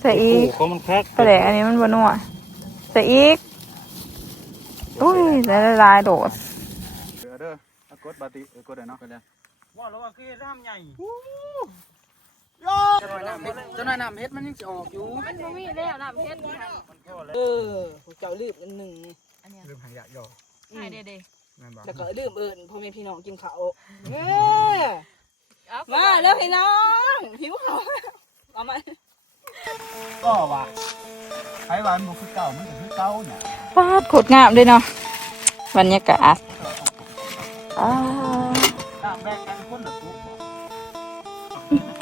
ใส่อีกปลาแดกอันนี้มันบนัวใส่อีกอุ้ยใส่ลายโดดเด้อกดบาติกดได้เนาะว่าเราว่าคือร่ำใหญ่จะหน่อยน้ำเฮ็ดมันยังจะออกอยู่มันบ่มีแล้วน้ำเฮ็ดเจ้าลืมอันหนึ่งลืมหายาย่อใช่เด้แล้วก็ลืมเอิญพ่อแม่พี่น้องกินข้าวมาแล้วพี่น้องหิวข้าวเอาไหมก็ว่าไอ้วานมันคือเก่ามันคือเก่าเนี่ยปาดโคตรงามเลยเนาะบรรยากาศ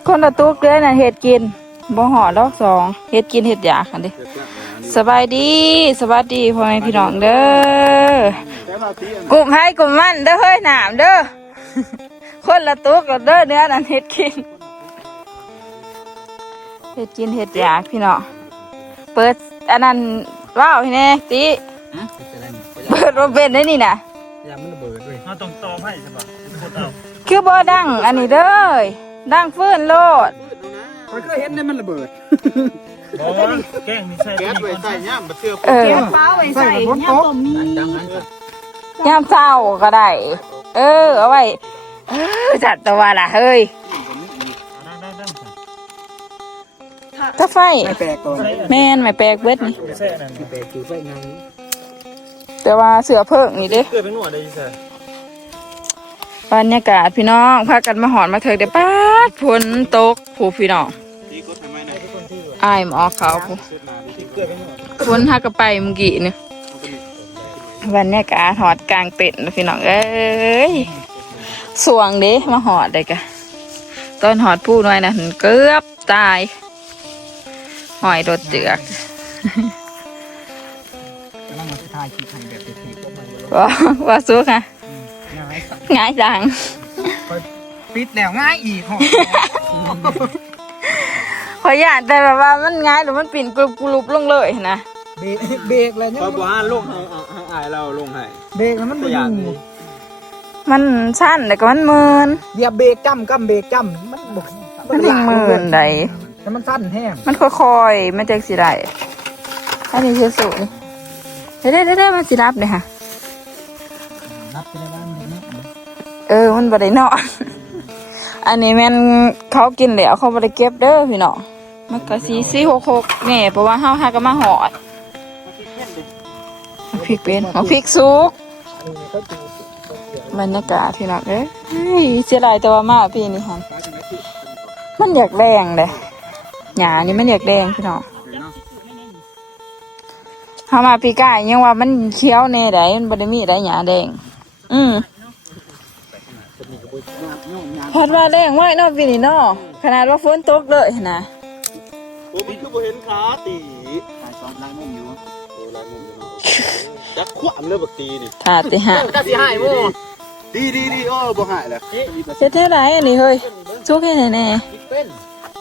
คนละตุ๊กเลยนะเห็ดกินบ่ห่อดอกสองเห็ดกินเห็ดอยากกันดิสบายดีสวัสดีพ่อแม่พี่น้องเด้อกลุ่มให้กลุ่มมันเด้อเฮ้ยหนามเด้อคนละตุ๊กกับเด้อเนื้อนั่นเห็ดกินเห็ดกินเห็ดอยากพี่น้องเปิดอันนั้นว้าวพี่แน่ตีเปิดโรเบนได้นี่นะยามันระเบิดด้วยต้องตอให้ใช่ปะคือบ่ดังอันนี้เด้อดังฟื้นโลดมันก็เห็นได้มันระเบิดแกงมีใส่แก๊สไว้ใส่ย่ามเชื่อแก๊สฟ้าไว้ใส่ย่ามต้มมีย่ามเศร้าก็ได้เอาไว้จัดตัวล่ะเฮ้ยถ้าไฟแม่นไม่แปลกเวทนี่แต่ว่าเสือเพิ่งนี่เด้บรรยากาศพี่น้องพากันมาหอนมาเถิดเดี๋ยวป้าฝนตกผู้พี่น้องอ้ายหมอเขาผู้ฝนหักกระไปเมื่อกี้นี่บรรยากาศหอดกลางเป็ดพี่น้องเอ้ยสวงเด้มาหอดเลยกะตอนหอดผู้น้อยนะเกือบตายหอยโดดเจือกว่าสู้ค่ะง่ายจังปิดแล้วง่ายอีกขออยากแต่แบบว่ามันง่ายหรือมันปิ่นกรุบลงเลยนะเบรกอะไรเนี่ยพอบ้านลงให้อายเราลงให้เบรกมันบ่อยู่มันสั้นแต่ก็มันเมินเหยียบเบรกจ้ำเบรกจ้ำมันบ่มันยังเมินใดแต่มันสั้นแห้งมันค่อยๆมันจะสิได้อันนี้เชื่อสูนี่ได้มาสิรับเลยค่ะรับไปได้บ้านนี้มันบ่ได้นอนอันนี้แม่นเขากินแล้วเขาบ่ได้เก็บเด้อพี่น้องมันก็4-6นี่เพราะว่าเฮาหาก็มาหอดพริกเป็นพริกสุกบรรยากาศพี่น้องเสียดายแต่ว่ามาพี่นี่ค่ะมันอยากแดงเลยหญ้านี่มันอยากแดงพี่น้องเฮามาปีกายยังว่ามันเขียวแน่ได้มันบ่ได้มีได้หญ้าแดงพอดว่าแรงไว้เนาะพี่นี่เนาะขนาดว่าฝนตกเลยนะผมคือบ่เห็นขาตีขายซ้อมลายมุมอยู่ลายมุมอยู่เนาะจักขวามเลยบักตีนี่ขาตีหะก็สิหายบ่ดีบ่หายแล้วเฮ็ดเท่าไหร่อันนี้เฮ้ยสุกให้แน่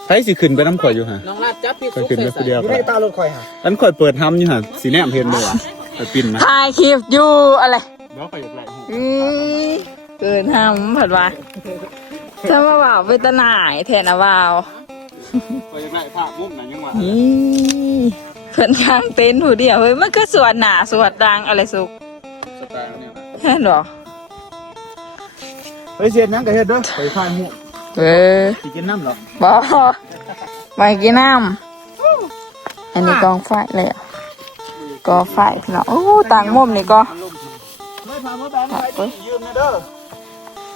ไผสิขึ้นไปน้ำข่อยอยู่ห่ะน้องลาดจับพี่สุกขึ้นไปผู้เดียวอยู่ในตารถข่อยห่ะอันข่อยเปิดทำอยู่ห่ะสิแนมเห็นบ่วะไปปิ่นนะถ่ายคลิปอยู่อะไรบ่ข่อยอยากไล่เกินห้ามผัดว่าถ้ามาว่าวไปตะหน่ายแทนนะว่าวข่อยอยากไล่ภาพมุมนั้นยังว่าเพิ่นข้างเต็นท์ผู้เดียวเฮ้ยมันก็สวดหนาสวดดังอะไรสุกสไตล์เนี่ยเห็นบ่เฮ้ยเสียดยังก็เฮ็ดเด้อไปพายหูสิกินน้ำหรอบ่ไม่กินน้ำอันนี้กองไฟเลยกองไฟพี่น้องโอ้ต่างมุมนี่ก็ไม่พามาแบงค์ไปยืมนะเด้อ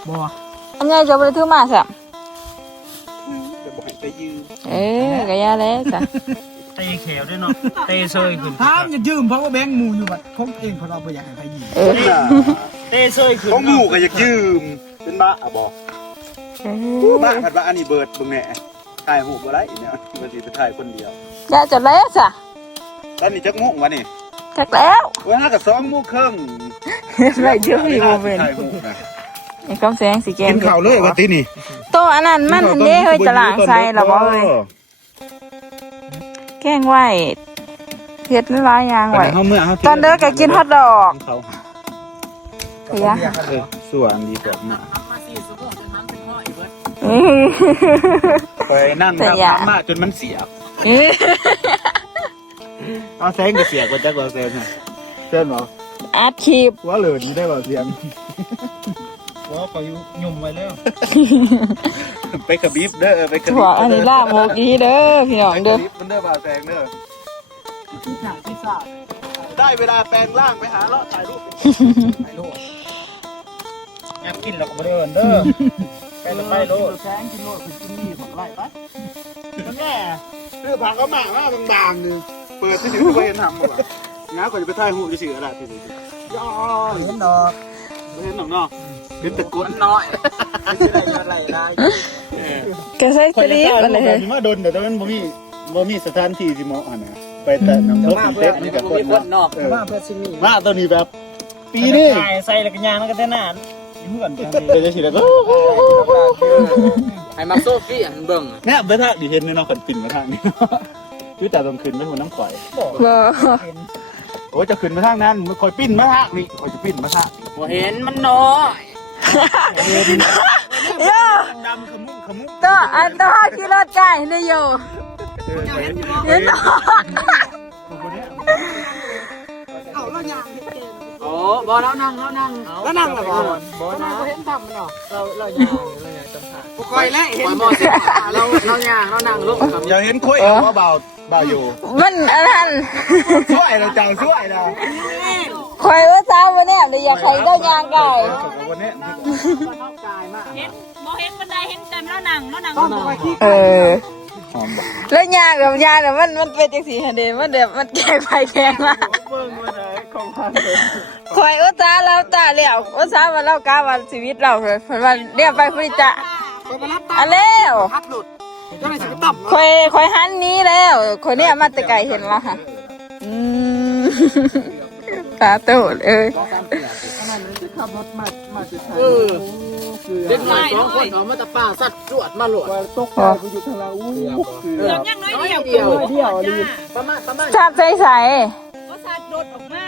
บ่อันนี้จะไปถือมาสิจะบอกให้ไปยืมก็ยาแล้วจ้ะเตะแขวด้วยเนาะเตะเซยขึ้นถามอย่ายืมเพราะว่าแบงค์หมู่อยู่บัดผมเองเพราะเราบ่อยากให้ใครยืมเตะเซยขึ้นของหมู่ก็อยากยืมเป็นบ้าบ่บ้าผัดว่าอันนี้เบิดบึงแหน่ถ่ายหูบ่ได้เนี่ยมันสิไปถ่ายคนเดียวอย่าจะแล้วจ้ะตอนนี้จักโมงวะนี่จักแล้ววันนั้นก็2:30นไรเยอะอยู่เว้ยนี่กำแสงสีแก้มกินข้าวเลยว่าตินี่โตอันนั้นมันเด้เฮ้ยจะล้างใส่หรอบ่เฮ้ยแกงไว้เฮ็ดหลายอย่างไว้ตอนเด้อก็กินฮอทดอกเฮียส่วนดีกว่ามา ไปนั่งทำมาจนมันเสียเอาแซงก็เสียกว่าจักว่าแซงน่ะเส้นเหรอ อัดคลิป ว่าเหลือนี่ได้บ่เสียงว่าเขายุ่มไว้แล้วไปกระบิบเด้อไปกระบิ หัวอันนี้ล่าโมกี้เด้อพี่น้องเด้อ มันเด้อบ่าวแซงเด้อได้เวลาแปลงร่างไปหาเลาะถ่ายรูปแอบกินแล้วก็บ่ได้เอิ้นเด้อไปละไปโลดแซงกินโลดกินนี่ของไร่ปะมันแน่เรื่องผักก็หมากมาบางๆนึงเปิดที่ถือก็เห็นทำบ่ว่างั้นก็จะไปถ่ายรูปจะชื่ออะไรที่นี่ย่อเห็นดอกเห็นดอกเนาะเป็นตะกุนน้อยไม่ใช่อะไรได้ ก็ใส่กรีบอะไร แบบนี้มาโดนแต่ตอนนั้นบ่มีสถานที่ที่เหมาะอ่ะนะไปแต่น้ำตกเล็กนี่กับคนนอกมาเพื่อซิมีมาตัวนี้แบบปีนี้ใส่แล้วก็ยางแล้วก็แต่หน้าเพื่อนกันจะสิแล้วก็ให้มาโซฟี่อันเบิ่ง เนี่ยไปทางดิเห็นเนาะคนปิ่นมาทางนี้คือแต่ต้องขึ้นไปหัวน้ำข่อย บ่ โอ้จะขึ้นมาทางนั้นมันคอยปิ้นมาทางนี่คอยจะปิ้นมาทาง บ่เห็นมันน้อย โย่ ดำขมุ้ง ตัวอันตัวขี่รถไก่นี่อยู่เห็นบ่ โอ้บ่แล้วนั่งแล้วนั่ง แล้วนั่งล่ะบ่ บ่นะเห็นทำมันเนาะเราจำผ่าน คอยแล้วเห็น บ่สิเราย่างเรานั่งลงกับ อย่าเห็นคุยว่าเบาอยู่ มันอันนั้น ช่วยเราจังช่วยเรา คอยว่าเช้าวันนี้เดี๋ยวอยากให้ได้ยางไก่ วันนี้ เห็นบ่เห็นบันไดเห็นแต่แล้วนั่ง เออ หอมบ่ แล้วยางกับยางเนี่ยมันเป็นจังสีหันเดมันเดี๋ยวมันแกงไปแกงมา เบิ่งมาได้ของพัน คอยว่าเช้าแล้วตาเลี้ยวว่าเช้าวันเรากาวันชีวิตเราเลยวันเรียกไปพุทธจะอันแล้วคอยหันนี้แล้วคนเนี้ยมาแต่ไก่เห็นแล้วค่ะตาโตเอ้ย เด็กน้อย2คนเอามาตะป่าสัตว์จวดมาโหลด ตกไปอยู่ทางเราอู้ เกือบยังน้อยเดียว ประมาณ ชาติใส่ใส่ ก็สาดรถออกมา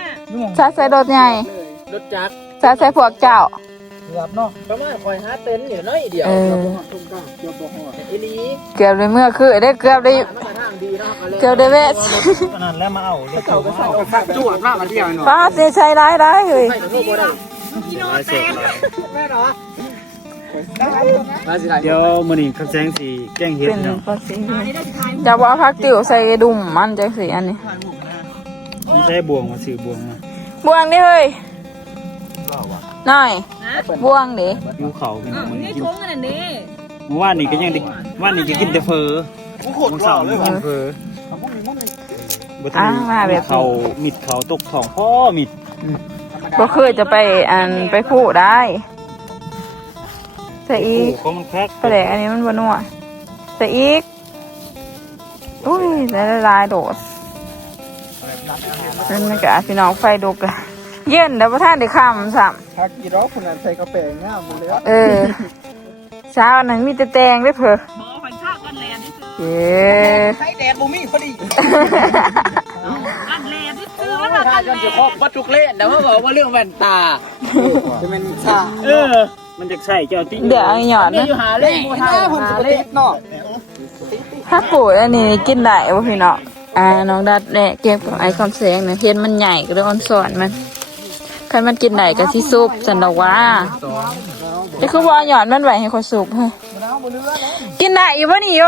ชาติใส่รถใหญ่ รถจักร ชาติใส่พวกเจ้า ประมาณคอยหาเต็นท์อยู่น้อยเดียว เออ อีหลี เกือบได้เมื่อคือได้เกือบได้ มันก็ทางดีเนาะก็เลย เกือบได้เวส ขนาดแล้วมาเอารถเก่าก็ใส่ จวดมากมาเที่ยวหน่อย ป้าเสียใจร้ายเลย ใส่ลูกบ่ได้ เสร็จแล้ว แม่เนาะมาสิได้ เดี๋ยวมื้อนี้ข้าวแจงสิแกงเห็ด เป็น เนาะ ภาษีจะว่าพักติ๋วใส่ดุ่มมันจังสีอันนี้ มีใช้บวงมาซื้อบวงมา บวงดิเฮ้ยหน่อยบวงดิ หิวเขากินมื้อ นี่ นี้กิน ชงกันนี่ เมื่อวานนี่ก็ยังดิว่านนี่ก็กินแต่เฟอมื้อเช้านี่กินเฟอบ่ทันเขามิดเขาตกท้องพ่อมิด ก็คือจะไปอันไปผู้ได้ใส่อีก โอ้มันคัก ประเด็กอันนี้มันบนัวใส่อีกอุ้ยลายโดดเป็นกะพี่น้องไฟดุกอะเย็นเดี๋ยวพระท่านได้ข้ามซ้ำ คักกี่ดอกขนาดใส่กาแฟงามหมดเลย เออเช้านั้นมีแต่แตงได้เพอ บ่ไฟข้าวกันแลนนี่คือ เย้ ใช้แดดบ่มีพอดี กันแลนนี่คือมันว่า ถ้า กัน จน แล จะ น ครบบัตุกเล่นแต่ว่าบอกว่าเรื่องแว่นตาจะเป็นชา มันจะใส่เจ้าติ้ง เดี๋ยวไอ้หยอด นี่ นะ อยู่หาเล่นหาเล่นเนาะ ถ้าปูดอันนี้กินได้ป่ะพี่น้องน้องดัดเนี่ยเก็บกับไอคอนแสงเนี่ยเห็นมันใหญ่ก็เลยอ่อนสอนมันใครมันกินได้ก็ที่ซุปสันดอกว่าแต่คือว่าหยอดมันไหวให้คนซุปเฮ้ยกินได้อยู่ป่ะนี่โย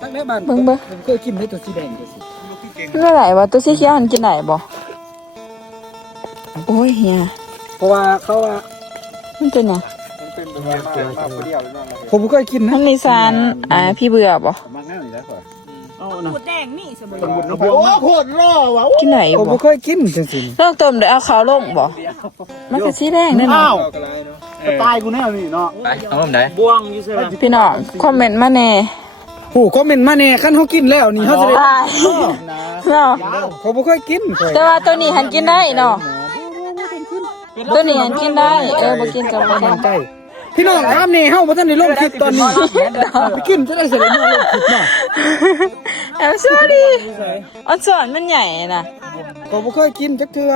ตั้งแต่บ้าน เบิ่งเบิ่ง ผมเคยกินได้ตัวสีแดงตัวสี เมื่อไหร่วะตัวสีเขียวมันกินได้บ่โอ้ยเฮีย เพราะว่าเขาว่า มันเป็นไง ผมเคยกิน มันมีสารพี่เบื่อบ่ มาง่ายอยู่แล้วก่อน ขวดแดงนี่สมบูร สมุน ณ์ โอ้โคตรล่อว่ะ กินไหน ผม บ่ เคยกินจริง ลองต้มเดี๋ยวเอาขาวลงบ่มันก็สีแดงนั่น อ้า น่ะ วตายกูแน่นี่เนาะ ไปเอาลมไหน บวงอยู่ใช่ไหม พี่น้องคอมเมนต์มาแน่ ๆโอ้คอมเมนต์มาแน่คันเขากินแล้วนี่เขาจะได้ ตายเนาะ ผมบ่เคยกิน แต่ว่าตัวนี้หันกินได้เนาะตัวนี้หันกินได้บ่กินกับบ่ได้ พี่น้องครับนี่เฮาบ่ทันได้ลงคลิปตอนนี้ไปกินจะได้เสร็จแล้วลงคลิปเนาะ สวัสดีอันสอนมันใหญ่น่ะ ผมบ่เคยกินจักเทื่อ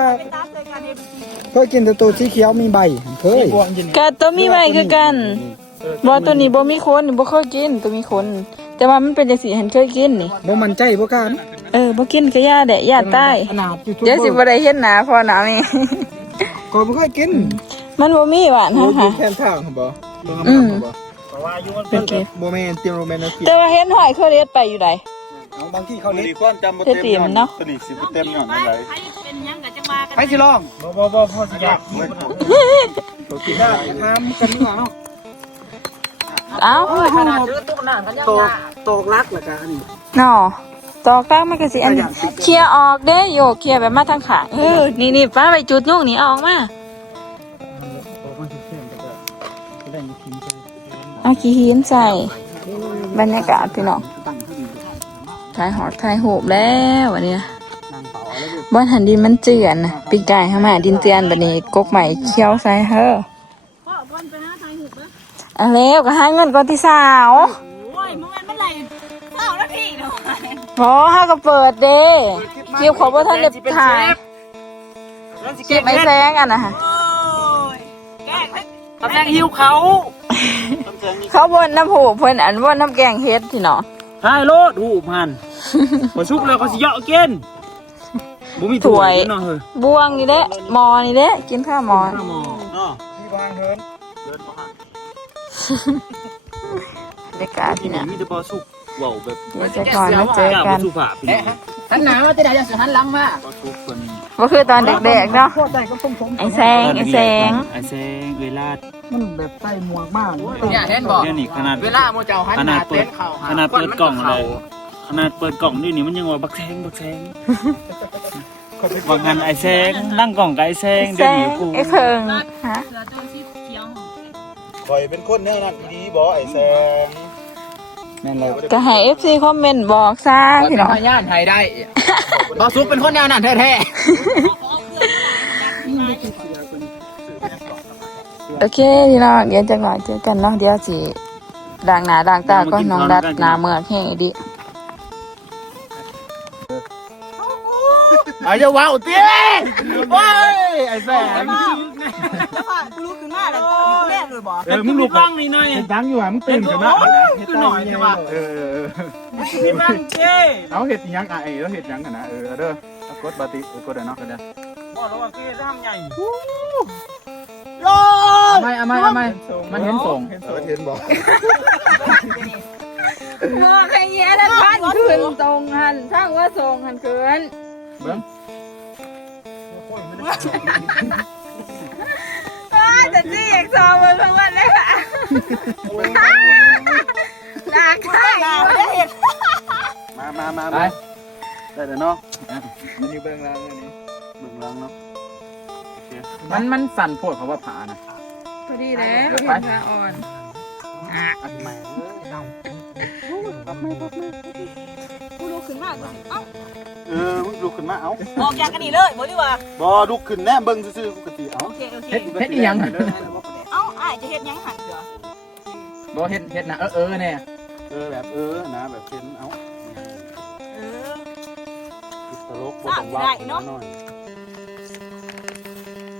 เคยกินแต่ตัวสีเขียวมีใบเคย กะตัวมีใบคือกันบ่ตัวนี้บ่มีคนบ่เคยกินตัวมีคน แต่ว่ามันเป็นจังซี่หันเคยกินนี่ บ่มั่นใจบ่กัน บ่กินก็ย่าแดะย่าตาย ขนาดยูทูบ เดี๋ยวสิบ่ได้เห็นหน้าพ่อหน้าแม่ ก็บ่เคยกิน มันบ่มีหวาน โอ้ ฮะ ยแทนทางบ่ เพราะว่าอยู่มัน เป็ เป็น น เก็บ บ่แม่นเตรียมโรแมนติก แต่ว่าเห็นหอยเคยเล็ดไปอยู่ใด เอาบางที่เขา มัน เล็ ดี ก ความจำบ่ เต็มเนาะ สนิทสิบ่เต็มหย่อนจังได๋ ใครเป็นยังกับจังมากัน ไปสิลอง บ่พ่อสิอยาก ตัวกินได้ทำกันดีกว่าเนาะ เอ้า ตกรักล่ะกะอันนี้ เนาะตอกตั้งมันก็สิอันเคลียร์ออกเด้โยเคลียร์แบบมาทางขางนี่ป้าไปจุดยุ่งนี่เอาออกมา มันสิเข้มก็ได้มีทิ้งใจ เอาขี้หินใส่บรรยากาศพี่น้อง ตั้งที่ดี ถ่ายหอดถ่ายหูบแล้ววันนี้ นางเป่าแล้วดู บ้านหันดินมันเจือนนะปีกไก่เข้ามาดินเจือนบัดนี้กกใหม่เคี้ยวใส่เฮ้อ พ่อบอลไปหาทายหุบนะ อันแล้วก็ให้เงินก่อนที่สาว โอ้ยเมื่อวันเมื่อไหร่เศร้าแล้วพี่เนาะ พอห้าก็เปิดเด้คลิปของพ่อท่านเด็บถ่ายคลิปไม่แซงอันนะฮะ โอ้ยแกล้ง ตำแหน่งหิวเขา เขาบนน้ำผูเพิ่นอันบนน้ำแกงเฮ็ดพี่น้อง ทายโลดหูพันบ่ชุกแล้วก็สิเหยาะกินบ่มีถ้วยเนาะเฮ้ย บวงนี่เด้หมอนี่เด้กินข้าวหมอ ข้าวหม้อเนาะ ที่วางเฮิน บรรยากาศ ที่ พี่ นี่ น้อง มีแต่บ่สุกเว้าแบบ เดี๋ยวจะก่อนมาเจอ เจ้า กั บ่ น สุภาพพี่น้อง หันหน้ามาจะได้จะหันหลังมา บ่สุกเพิ่น ก็คือตอนเด็กๆเนาะ โคตรได้ก็ต้มผม ไอ้แซงไอ้แซง ไอ้แซงเวลา มันแบบใส่หมวกมาก เนี่ยเห็นบ่ เดี๋ยวนี้ขนาด เวลาโมเจ้าหัน ข ห นา น้า ดเปิ เต้ ด นเข่า ขนาดเปิดกล่องเลยขนาดเปิดกล่องนี่นี่มันยังว่าบักแซงว่างันไอ้แซงนั่งกล่องกับไอ้แซง แซ เดี๋ยว ง นี้กู ไอ้เพิงฮะ เสือตัวสีเขียว ข่อยเป็นคนแนวนั้นอีดีบ่ไอ้แซง แม่นเลย ก็ให้ FC คอมเมนต์บอกซะพี่น้อง พยานไทยได้บ่ซุกเป็นคนแนวนั้นแท้ โอเคพี่น้องเดี๋ยวจังหน่อยเจอกันเนาะเดี๋ยวสิด่างหน้าด่างตาก็น้องดัดหน้าเมือกแห้งดิ ๆอาอย่าว้าวเตี้ยโอ้ยไอ้แซง แล้วผ่านกูรู้ขึ้นมาเลยแม่เลยบอก มึงลุกบ้างนี่หน่อย ดังอยู่อ่ะมึงตื่นกันนะ คือหน่อยใช่ป่ะ นี่บ้างเจ้ เอาเฮ็ดยังไอ้แล้วเฮ็ดยังกันนะเด้อกดบาติกดเนาะกันเด้อ บอกแล้วว่าเก้ร่างใหญ่ เอาไม่มันเห็นส่งเห็นบ่ มองให้แย่แล้วพันขึ้นตรงหันช่างว่าทรงหันเกิน เบิ่ง จะจี้อีกซองเลยทั้งวันเลยค่ะหนักข้าง เห็น มาได้เด้อเนาะ มันอยู่เบื้องล่างนี่ เบิ่งหลังเนาะ มันสั่นโพดเพราะว่าผานะ พอดีแล้วเห็นขาอ่อน กูรู้ขึ้นมาเอ้า มึงลุกขึ้นมาเอา ออกจากกันนี่เลยบ่ดีว่า บ่ลุกขึ้นแน่เบิ่งซื่อๆกูกะติเอา โอเคโอเค เฮ็ดอีหยัง เอ้าอ้ายจะเฮ็ดยังหันเถอะ บ่เฮ็ดนะเนี่ย แบบนะแบบเป็นเอา เออ ตลกบ่ต้องว่าหน่อย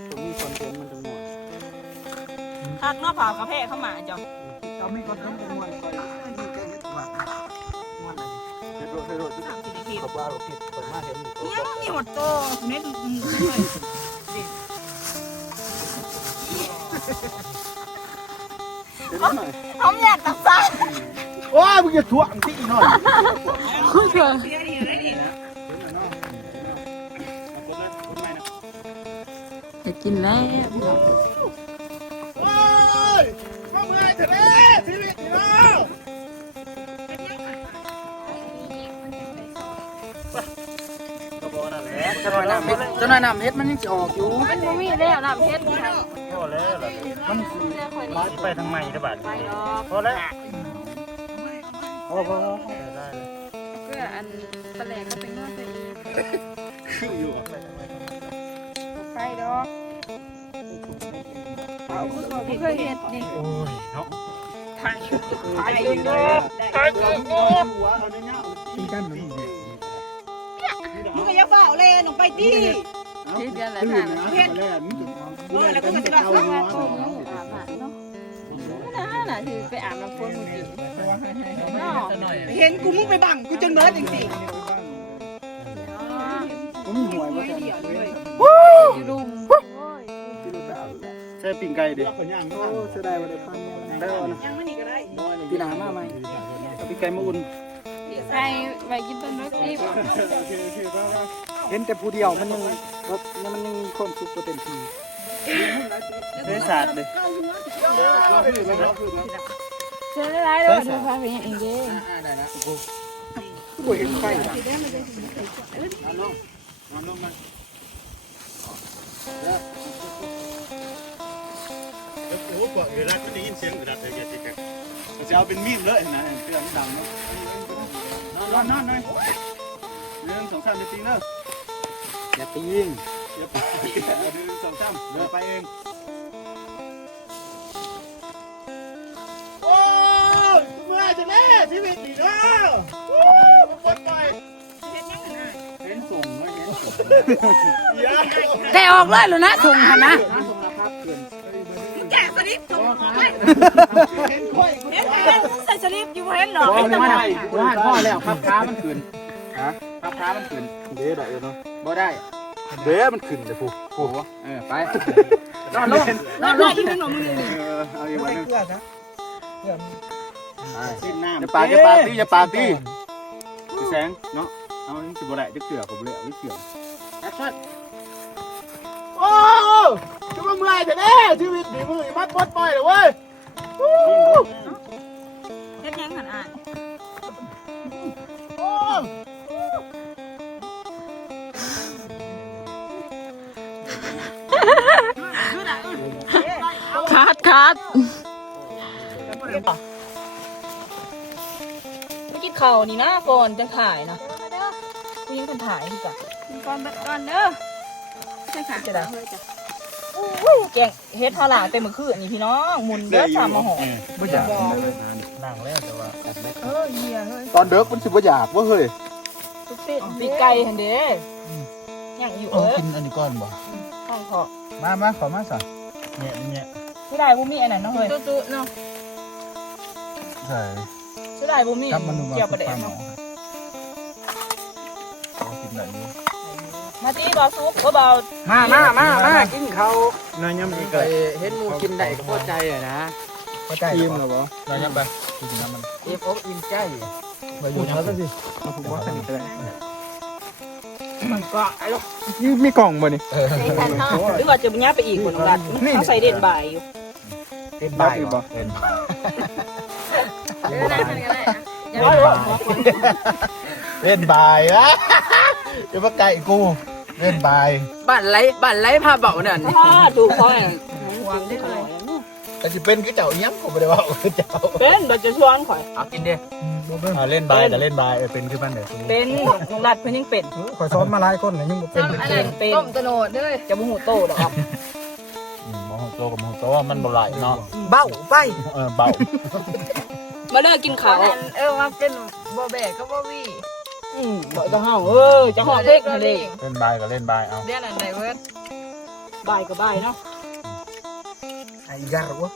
ต้องมีคอนเทนต์มันจังหน่อย คักเนาะเผากระเพาะเข้ามาจ้ะ เราไม่ก็ต้องเป็นมวยไปนี่แกเฮ็ดว่า เฮ็ดโดด สามสิบนาที ขอบว่าเราคิดเปิดมาเห็นนี่ ยังมีหมดโตเน็ตเขาอยากตัดสาย โอ้ยมึงจะถ่วงที่หน่อย จะกินแล้ว โอ้ยมาเมื่อยเถอะแม่ชีวิตนี่เนาะ จะน้อยน้ำเฮ็ดมันยังสิออกอยู่ มันบ่มีแล้วน้ำเพชรนี่ค่ะ พอแล้วล่ะ มันเสื้อคอยนี่ ไปทางใหม่ระบาด ไปดอก พอแล้ว เพื่ออันแปลกก็เป็นนอนไปอีก คิวอยู่ ไปดอกเอาคือเขาบ่เคยเฮ็ดนี่ โอ้ยเนาะ ตีกันมัน มึงก็อย่าเฝ้าเลยลงไปดิ ที่เดือนละ ตื่ ทาน ง นะเพชร แล้วก็มันจะเข้ามาโกงอาบน้ำเนาะน่ะถือไปอาบน้ำฝนมึงกินเห็นกูมึงไปบังกูจนเบิร์ดจริงๆ ผมมีหวยบ่แต่ใช่ปิ่งไก่ดิโอ้เสียดายบ่ได้พันได้บ่นะ ยังไม่หนีก็ได้ ปีหน้ามาใหม่ปิ่งไก่มาอุ่น ใส่ไว้กินต้นรสดิบ เห็นแต่ผู้เดียวมันยังมันยังมีความสุขบ่เต็มที่ได้ศาสตร์เลย เชื่อได้แล้วดูพาไปอย่างเดียว ได้นะ บ่เห็นไฟ โอ้โหกว่าเวลาก็ได้ยินเสียงกระดาษเลยแกจิกมันจะเอาเป็นมีดเลยนะเตือนดังเนาะนอนหน่อย1 2 3จริงๆเนอะ อย่าตียิง 1 2 3เดินไปเองโอ้ยเมื่อจะแน่ชีวิตดีแล้วปลดปล่อย เห็นส่งไหมเห็นส่ง อย่า แต่ออกเลยหรือนะส่งหันนะ น้ำส่งราคาเกิน แกะสลิปส่งให้ เห็นค่อยกู เห็นใส่สลิปอยู่เห็นหรอ ว่าพ่อแล้วครับค้ามันขึ้นฮะครับค้ามันขึ้น เด้ได้เนาะ บ่ได้ เด้มันขึ้นเด้ผู้ โอ้โหไป นอนได้ที่มึงหรอมึง เอาอีกวันนึง เกลือนะเกลือ สิ้นน้ำ อย่าปากอย่าปากตี แสงเนาะเอาสิบ่ได้จะเกลือผมเลยไม่เกลือ แอคชั่น โอ้จะมาเมื่อยแต่แน่ชีวิตดีมือมัดปลดปล่อยเลยเว้ย เห็นยังหันอ่าน โอ้ คัด ไม่กินข้าวนี่นะก่อนจะถ่ายนะกูยังเป็นถ่ายดีกว่าก่อนเด้อใช่ค่ะจะได้แกงเฮ็ดทาลาเต็มมือคืออันนี้พี่น้องมุนเด้อสามมาหอ บ่อยากนั่งแล้วแต่ว่า เฮียเฮ้ย ตอนเด็กมันสิบ่อยากว่าเฮ้ย ปีกไก่เห็นเด้ยังอยู่ กินอันนี้ก่อนบ่ ข้างคอ มาขอมาซะเนี่ย ไม่ได้บุมีอันนั้นเนาะเฮ้ยตุ๊เนาะ ใช่ ไม่ได้บุมี ครับมันดูว่า เกี่ยวประเด็น หมอ เนาะ กินได้อยู่ มาตีบอซุปก็เบา มากินข้าวน้อยยำอีก เคยเห็นมูกินได้ก็พอใจอะนะ เข้าใจอิ่มแล้วบ่น้อยยำไปกินน้ำมัน อิ่มอกอิ่มใจ ไปอยู่น้ำซะสิมาผูกว่าสนิทเลย มันก็ไอ้ลูก นี่มีกล่องบ่นี่ หรือว่าจะยับไปอีกคนของรัฐเขาใส่เด่นบ่ายอยู่ เป็นบ่ายบ่ เล่นบายอะจะมาไก่กูเล่นบาย บ้านไรพาเบาเนี่ย พ่อดูพ่อวางได้ขนาด แต่จะเป็นคือเจ้าเอี้ยงผมไม่ได้ว่าเจ้า เป็นเราจะชวนข่อย เอากินดิ เล่นบายแต่เล่นบายเป็นคือมันเด้อ เป็นรัฐเพิ่นยังเป็น ข่อยซ้อนมาหลายคนเลยยังบ่เป็น เป็นต้มตโนดด้วยจะบุหูโตดอก มโหโตกับมโหโตมันบ่ไหลเนาะ เบ้าไป เบา มาเลิกกินข้าว มาเป็นบ่แบกก็บ่วี่ บอกจะห้าวจะห้าวเด็กเลย เล่นบายกับเล่นบายเอา เดือนอันไหนเว้ย บ่ายก็บ่ายเนาะ ไอ้ยารวะ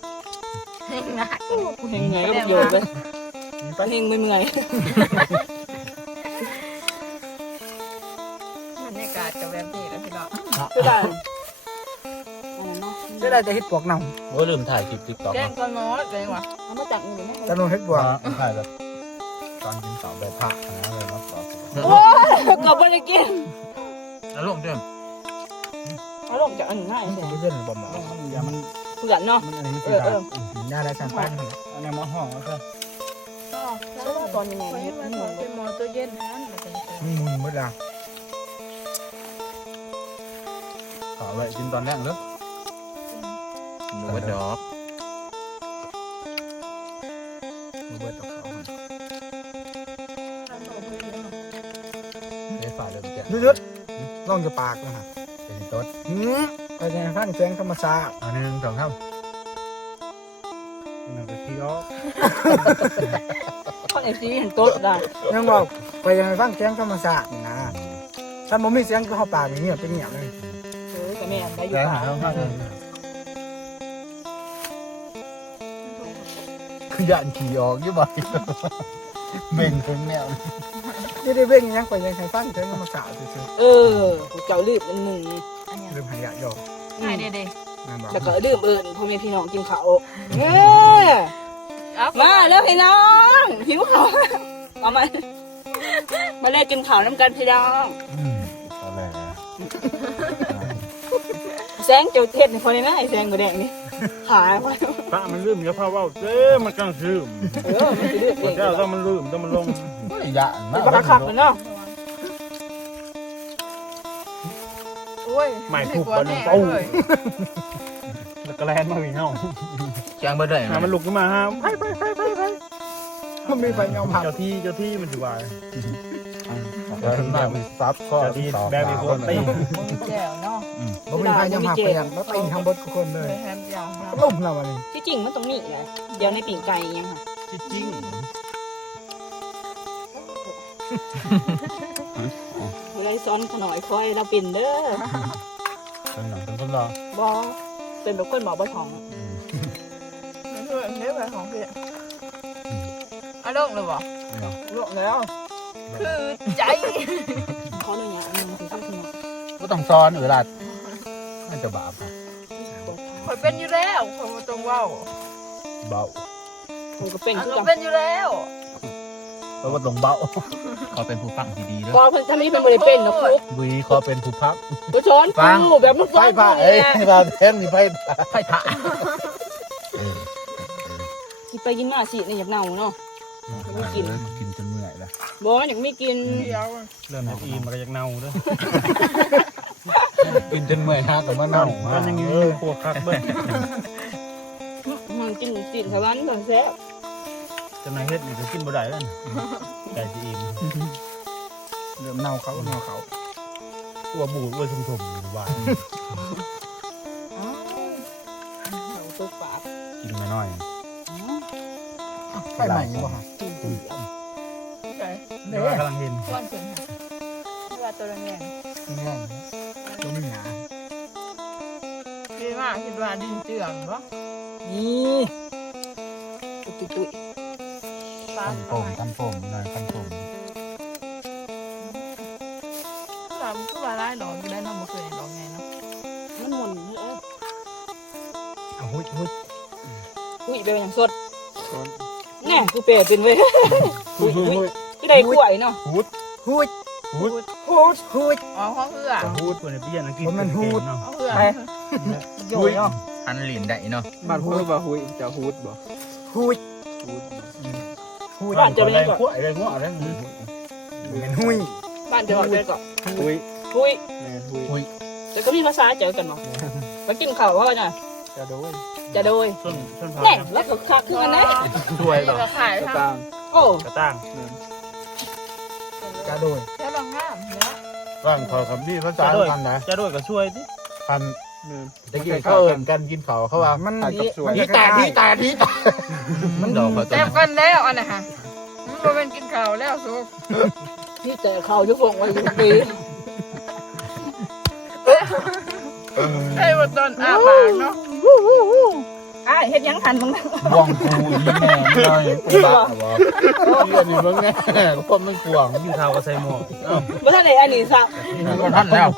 หนัก กูเฮงไงก็เยอะเลยเฮงไม่เมื่อย บรรยากาศกับแบบนี้แล้วพี่น้อง ก็ได้ จะได้จะเฮ็ดปวกนำโอ้ลืมถ่ายคลิป TikTok แกงก้อนน้อยเลยว่ะ เอามาจากนี่เลย จะลงเฮ็ดปวกถ่ายแบบตอนกินข้าวแบบพระนะเลยมาปอก โอ้ยก็บ่ได้กิน แล้วลงเด้อ เอาลงจากอันง่ายเลย บ่เย็นบ่หมออย่ามัน เปื่อนเนาะ มันอันนี้สิครับยาได้สันปันอันนี้มาห่อแล้วก็ ตอนยังไงเฮ็ด มัน หมด เป็นหมอตัวเย็นนั้น มีมุนหมดแล้วขอไว้กินตอนแรกเด้อ หนูดอก เบิดเอาเขาได้ฝ่าเลยแกยืดๆลองจะปากนะฮะเป็นต้นไปในฟังเสียงธรรมชาติ1 2 3นั่นก็ขี้ออก ข้อเอฟซีเห็นโต๊ะได้ ยังบอกไปยังฟังเสียงธรรมชาตินะถ้าบ่มีเสียงก็เข้าปากอย่างเงี้ยเป็นเงี้ยเลย กับแม่ได้อยู่ แล้ว ป่า หาข้าง คือยันขี่ออกยี่บ่เบ่งเป็นแมว นี่ได้เบ่งยังไปยังใครฟังเธอก็มาสาวซื่อ เจ้าลืมอันหนึ่ง ๆเริ่มหายหยอก ใช่เด้ นั่นบอก แล้วก็ลืมเอิญพ่อแม่พี่น้องกินข้าวเออ ๆเอา มาแล้วพี่น้องหิวข้าวเอามาเล่นกินข้าวน้ำกันพี่น้อง อะไร แซงเจ้าเทศนี่พอได้ไหมไอ้แซงกูแดงนี่ขายไป พระมันลืมอย่าพาเว้าเจ้มันกังลืม มันจะเลือกเอง เจ้าต้องมันลืมต้องมันลง ยัน มันบักคักเลยเนาะ โอ้ย ใหม่ถูกกันเป้าแล้วก็แลนมาพี่น้อง แจ้งเบอร์ได้ มันลุกขึ้นมาฮะไป มันมีไฟเงาผัก เจ้าที่มันถือว่า ซับก็ เจ้าที่แบบมีคนตี มึงแจ๋วเนาะ มันมีไฟเงาผักเปลี่ยนแล้วตีทางบดทุกคนเลย เลยแฮมยาวครับ ลุ่มเราอะไร ที่จริงมันตรงนี้ไงเดี๋ยวในปีกไก่ยังค่ะ จริง อะไรซ้อนขน่อยคอยเราเป็นเด้อ เป็นคนรอบ อเป็นแบบคนหมอบอทอง ไม่ช่วยเนื้อไปของพี่เอาลงเลยบ่ ลวกแล้ว คือใจ เขาเลยเนี่ยมันถึงต้องขนม ก็ต้องซ้อนเวลาน่าจะบาป คอยเป็นอยู่แล้วคอยมาตรงว่าว เบา มันก็เป็น อัน ทุก ก็ อย่าง เป็นอยู่แล้ว เพราะว่าต้องเบาเขาเป็นผู้ฟังที่ดีด้วย ก็เพิ่นถ้าไม่เป็นบริเป็นนะปุ๊บ วีเขาเป็นผู้พัก ก็ช้อนกูแบบมัน ไฟผ่าเอ้ยมาแท่งนี่ไฟผ่า กินไปกินมาสิเนี่ยอยากเน่าเนาะ กินจนเมื่อยละ บออยากไม่กิน เริ่มจากอีมันก็ยังเน่าด้วย กินจนเมื่อยฮะแต่ว่าเน่า มันยังอยู่โคตรคักด้วย มันกินสินสวรรค์ตอนแซ่บ จะนายเฮ็ดนี่จะกินบ่ได้แล้วไก่จะอิ่ม เริ่มเน่าเขาเน่าเขา อ้วบูดอ้วชุ่มๆหวาน เราตัวปาก กินน้อย ไฟใหม่ยังบ่ฮะ ใช่ เดี๋ยวกำลังเห็น อ้วนสุดค่ะที่ว่าตัวแดง เนี่ยตัวไม่หนา ๆคิดว่าดินเจือนปะ นี่ตุ้ย ปลา ทันผมหน่อยทันผม คือว่าร้ายหรอกอยู่ได้น้องมาเคยหรอกไงเนาะ มันหมุนเออ หุ้ย อุ้ยเป็นอย่างสดแน่กูเปรเป็นเว้ยที่ใดกล้วยเนาะ หุ้ย ฮูด อ๋อเขาเพื่อ พูดตัวในเบี้ยนะกิน เขาเพื่อ โยยเนาะ อันหลินได้เนาะ บ้านหุ้ยบ่หุ้ยจะหุ้ยบ่หุ้ย บ้านจะเป็นก่อน ขั้วอะไรขั้วอะไร เป็นหุ้ย บ้านจะเป็นก่อน หุ้ย หุ้ย แมนหุ้ย แต่ก็มีภาษาเจอกันมั้งมากินข้าวว่าไง จะโดย จะโดย ส้นผัก แน่แล้วก็คักขึ้นมาแน่ ช่วยหรอ จะขาย กระ ท ตัง โอ้ กระตั้ง จะโดย ำแค่บางงามเนี่ย ร่างคอคำพี่ภาษาพันนะ จะด้วยก็ช่วยดิ พันตะกี้เขาเอินกันกินเขาเขาว่า มัน ที่ตามันดอกเขาตัว แต้มกันแล้วอันน่ะฮะมันเป็นกินข้าวแล้วสุก ที่แต่ข้าวยุบวงไว้ปี ไอ้บนต้นอาปากเนาะ เฮ็ดยังทันมึง บ่วงกูอีแม่เลยกูบ้าบอกเรื่องนี้มึงแน่คนไม่กวง กินข้าวก็ใส่หม้อ เมื่อท่านไหนอันนี้สัก ท่านแล้ว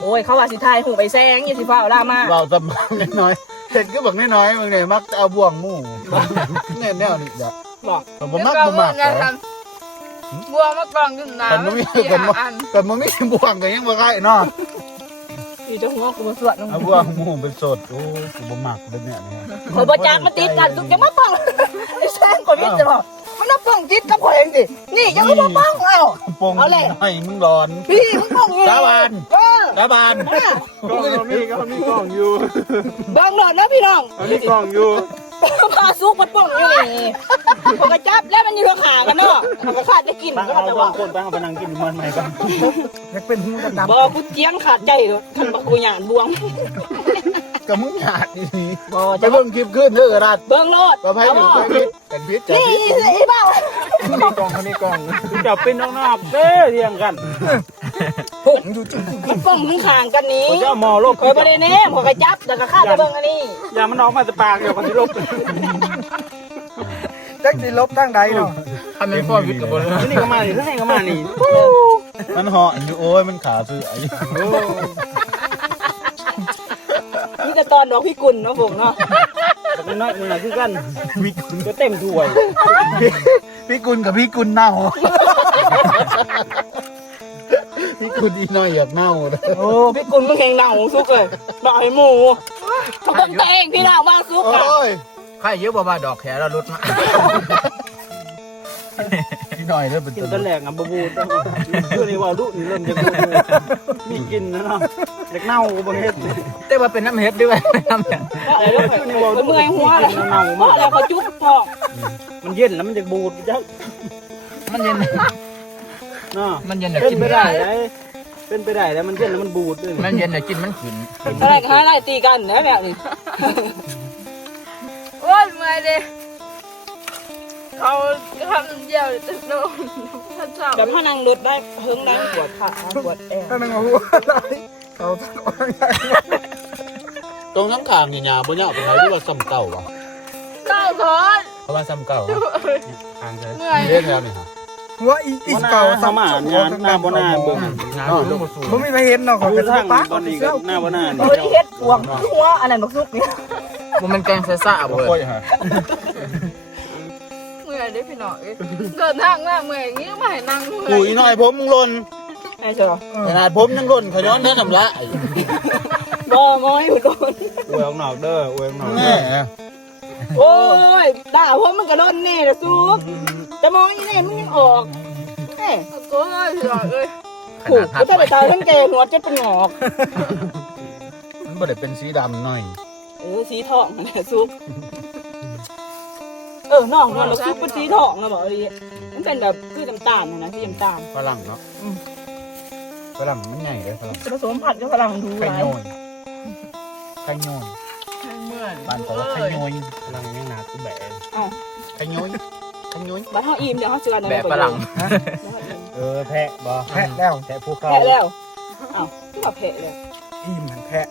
โอ้ยเขาว่าสิทายหูไปแซงอย่าสิฟ้าเอาล่ามา เราตำบังน้อยเห็นก็บอกน้อยมึงไงมักจะเอาบ่วงมู่เนี่ยแนวนี่จ้ะ บอก ผมมักผมมัก บัวมะกรองขึ้นน้ำอัน แต่มึงไม่บ่วงก็ยังบ่ได้เนาะ อยู่จะหัวกูมาสวดลง เอาบ่วงมู่เป็นสดโอ้กูบ่มักเป็นเนี่ยนี่ คอยบ่จากมาติดกันทุกจะมาปังไอ้แซงคนนี้จะบอกมันน่าปังติดกับข่อยเองสินี่ยังมาปังเอ้า ปงน้อยมึงร้อน พี่มึงปังอยู่ สาบาน กล้องมีกล้องอยู่ บางหลอดนะพี่น้อง มีกล้องอยู่ พาซุกมันป่องอยู่นี่ผมก็จับแล้วมันอยู่ขากันเนาะมันก็ขาดได้กิน ตั้ง ก็ เอา จะ บา ว่า งคนตั้งเอาไปนั่งกินมันใหม่กัน อยากเป็นหุ้ยดำ บอกกูเจียงขาดใจเลยท่านบอกกูหยาดบวง ก็มึงหยาดดี บอก ไป จะ เบิ่งคลิปขึ้นเด้อรัด เบิ่งโลด ก็ให้ถึงเป็นพิษจะ นี่ พิษ ไอ้บ้า มีกล่องมีกล่อง จะเป็นน้องนาบเด้เรียงกัน ผมอยู่จุ่ม มันป่องทั้งขางกันนี้ เขาจะหมอลบ คอยประเด็นนี้ผมก็จับแล้วก็ฆ่าไปเบิ่งอันนี้ อย่ามันออกมาจะปากเดี๋ยวมันจะลบ เ จักสิลบทางใดเนาะ ถ้าเป็นพ่อวิทย์กับบน นี่ก็มานี่นี่ก็มานี่ มันเหาะอยู่โอ้ยมันขาเสือไอ้ นี่จะตอนดอกพี่กุลเนาะผมเนาะ มันน้อยมันคือกัน มีคุณ ก็เต็มถ้วย พี่กุลกับพี่กุลเน่า นี่คุณอีน้อยอยากเน่าเลย โอ้พี่กุลมึงแหงหนังซุกเลยบ่ายหมูเขาต้องแต่งพี่หนังมาซุกอ่ะ โอ้ยใครเยอะบ่าดอกแขเราลดมาพี่น้อยเลยเป็น กิน ตัว ตะแหลกอ่ะบูบูคือนี่ว่าดุนี่เริ่มจะบูมีกินนะเนาะเด็กเน่าบางเฮ็ด แต่ว่าเป็นน้ำเฮ็ดด้วยน้ำเฮ็ด เมื่อยหัวเลยเพราะอะไรเขาจุ๊บท้อง มันเย็นแล้วมันจะบูดจัง มันเย็น เนาะ มันเย็นอยาก เป็น กิน ไปได้เป็นไปได้แล้วมันเย็นแล้วมันบูดด้วย มันเย็นอยากกินมันขืน อะไรกันอะไรตีกันนะแบบนี้โอ้ยเมื่อยดิเขาทำเดียวตึกโน่แบบถ้านั่งรถได้เพิ่งนั่งปวดขาปวดแอว ถ้านึงเอาหัวไหลเขาทางออกได้ ตรงน้ำขางนี่ยาบ่เนี่ยเป็นไรที่ว่าซ้ำเก่าวะ เก้าคน เพราะว่าซ้ำเก่า ทางเลย เมื่อย เล่นแล้วนี่ฮะ หัวอีเก่า สมานงานหน้าบ่หน้าเบิ่ง น้ำมันบ่สูง บ่มีไปเห็นเนาะ คื ก็ อ จะ ทาง ปะ ตอนนี้ก็หน้าบ่หน้า โอ้ยเฮ็ดปวงหัวอันนั้นบักซุกนี่ บ่มันแกงซ่าๆบ่ โอ้ย เว้ย ฮะ เมื่อยได้พี่น้องเดินทางมาเมื่อยอย่างงี้มาให้นั่งเมื่ กู อย อีน้อยผมมึงหล่น ไอ้เจ้า ขนาดผมยังหล่นขย้อนเนื้อน้ำลาย บ่ม้อยอุดน อวยออกนอกเด้ออวยออกนอก แม่ โอ้ยด่าผมมันกระโดนแน่ละซุกจะมองอีนี่มึงยังออกแม่ โอ้ยพี่น้องเอ้ย ผูกก็ถ้าไปตายทั้งแกหัวจะเป็นงอก มันบ่ได้เป็นสีดำหน่อย สีทองเนี่ยซุกน้องมันซุกเป็นสีทองนะบอกเลยมันเป็นแบบคือน้ำตาลนะที่น้ำตาล ฝรั่งเนาะฝรั่งมันใหญ่เลยฝรั่ง จะผสมผัดกับฝรั่งดู ไข่ ไร โยนไข่โยน เมื่อย บ้านเขาว่าไข่โยน พลังยังหนาคือแบะ ไข่โยนไข่โยน บ้านเขาอิ่มเดี๋ยวเขาเจอกัน แบบฝรั่ง แพะบ่ แพะแล้ว แพะภูเขา แพะแล้วอ้าวที่ว่าแพะเลย อิ่มหันแพะ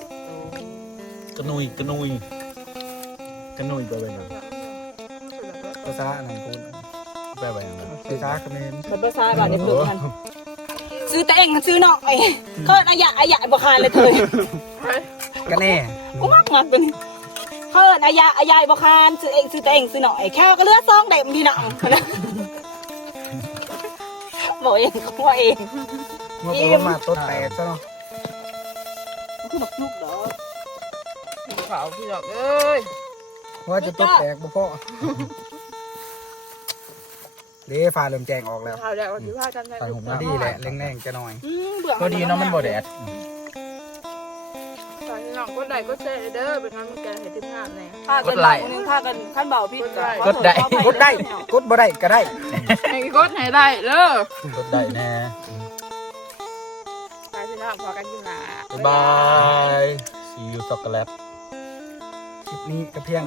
กระนุยกระนุยกระนุยไปไปยัง ภาษาอันนั้นพูด ไปไปยัง ภาษาเขมร มันภาษาบ้านในเพิ่งมันซื้อแต่เองซื้อน้องไอ้ก็อายะบ่คานเลยเธอ ก็แน่ กูมักมันเป็นเพิ่นอายะบ่คานซื้อเองซื้อแต่เองซื้อน้องไอ้แค่ก็เลือดซองเด็มพี่น้องบอกเองเขาว่าเอง งบประมาณต้นแตกซะเนาะ คือบักลูกเด้อ ขาวพี่น้องเอ้ย ว่าจะต้นแตกบ่พอเด้ฟ้าเริ่มแจ้งออกแล้ว ขาวแดดวันที่ว่าจำได้ ใส่ผม พอดีแหละแรงๆจะหน่อย เบื่อ พอดีเนาะมันบ่แดด ตอนนี้น้องก็ได้ก็เซ่เด้อเป็นน้ำมันแกงเห็ดทิพย์งามแน่ ถ้ากันบ่นึงถ้ากันขั้นเบาพี่ กดได้กดบ่ได้ก็ได้ ให้กดให้ได้เด้อ รถได้แน่ ไปพี่น้องพอกันอยู่นะ บ๊ายบายซีอูช็อกโกแลต คลิปนี้ก็เพียง